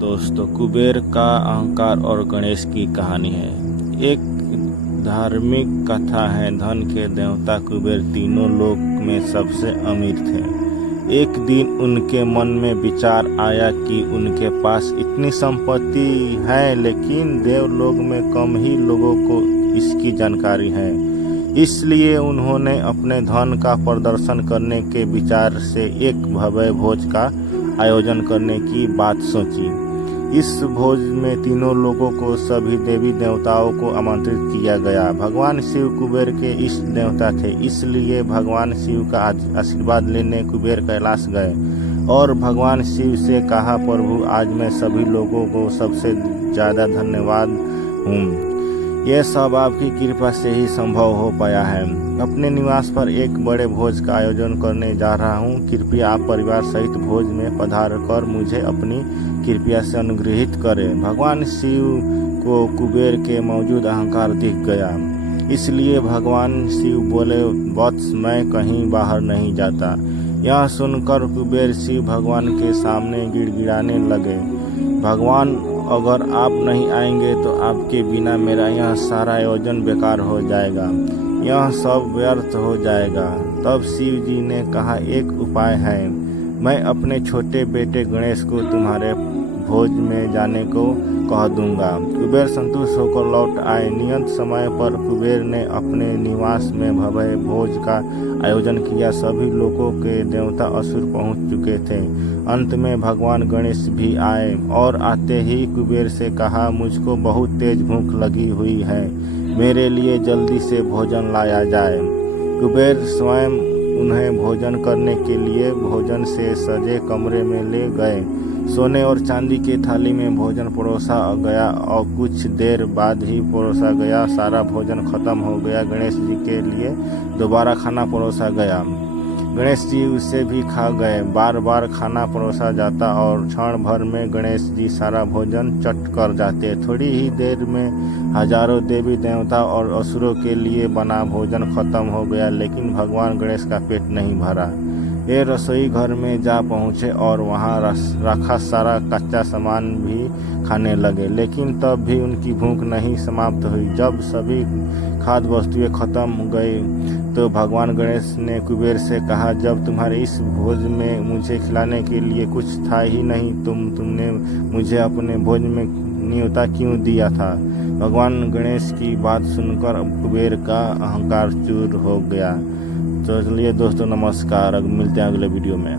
दोस्तों, कुबेर का अहंकार और गणेश की कहानी है। एक धार्मिक कथा है। धन के देवता कुबेर तीनों लोक में सबसे अमीर थे। एक दिन उनके मन में विचार आया कि उनके पास इतनी संपत्ति है, लेकिन देवलोक में कम ही लोगों को इसकी जानकारी है। इसलिए उन्होंने अपने धन का प्रदर्शन करने के विचार से एक भव्य भोज का आयोजन करने की बात सोची। इस भोज में तीनों लोगों को, सभी देवी देवताओं को आमंत्रित किया गया। भगवान शिव कुबेर के इष्ट देवता थे, इसलिए भगवान शिव का आशीर्वाद लेने कुबेर कैलाश गए और भगवान शिव से कहा, प्रभु, आज मैं सभी लोगों को सबसे ज़्यादा धन्यवाद हूँ। यह सब आपकी कृपा से ही संभव हो पाया है। अपने निवास पर एक बड़े भोज का आयोजन करने जा रहा हूँ। कृपया आप परिवार सहित भोज में पधार कर मुझे अपनी कृपया से अनुग्रहित करें। भगवान शिव को कुबेर के मौजूद अहंकार दिख गया, इसलिए भगवान शिव बोले, वत्स, मैं कहीं बाहर नहीं जाता। यह सुनकर कुबेर शिव भगवान के सामने गिड़गिड़ाने लगे, भगवान, अगर आप नहीं आएंगे तो आपके बिना मेरा यह सारा आयोजन बेकार हो जाएगा, यह सब व्यर्थ हो जाएगा। तब शिव जी ने कहा, एक उपाय है, मैं अपने छोटे बेटे गणेश को तुम्हारे भोज में जाने को कह दूंगा। कुबेर संतुष्ट होकर लौट आए। नियत समय पर कुबेर ने अपने निवास में भव्य भोज का आयोजन किया। सभी लोगों के देवता असुर पहुंच चुके थे। अंत में भगवान गणेश भी आए और आते ही कुबेर से कहा, मुझको बहुत तेज भूख लगी हुई है, मेरे लिए जल्दी से भोजन लाया जाए। कुबेर स्वयं उन्हें भोजन करने के लिए भोजन से सजे कमरे में ले गए। सोने और चांदी के थाली में भोजन परोसा गया और कुछ देर बाद ही परोसा गया सारा भोजन खत्म हो गया। गणेश जी के लिए दोबारा खाना परोसा गया। गणेश जी उसे भी खा गए। बार बार खाना परोसा जाता और क्षण भर में गणेश जी सारा भोजन चट कर जाते। थोड़ी ही देर में हजारों देवी देवता और असुरों के लिए बना भोजन खत्म हो गया, लेकिन भगवान गणेश का पेट नहीं भरा। ये रसोई घर में जा पहुँचे और वहाँ रखा सारा कच्चा सामान भी खाने लगे, लेकिन तब भी उनकी भूख नहीं समाप्त हुई। जब सभी खाद्य वस्तुएं खत्म हो गई तो भगवान गणेश ने कुबेर से कहा, जब तुम्हारे इस भोज में मुझे खिलाने के लिए कुछ था ही नहीं, तुमने मुझे अपने भोज में न्योता क्यों दिया था? भगवान गणेश की बात सुनकर कुबेर का अहंकार चूर हो गया। तो चलिए दोस्तों, नमस्कार। अब मिलते हैं अगले वीडियो में।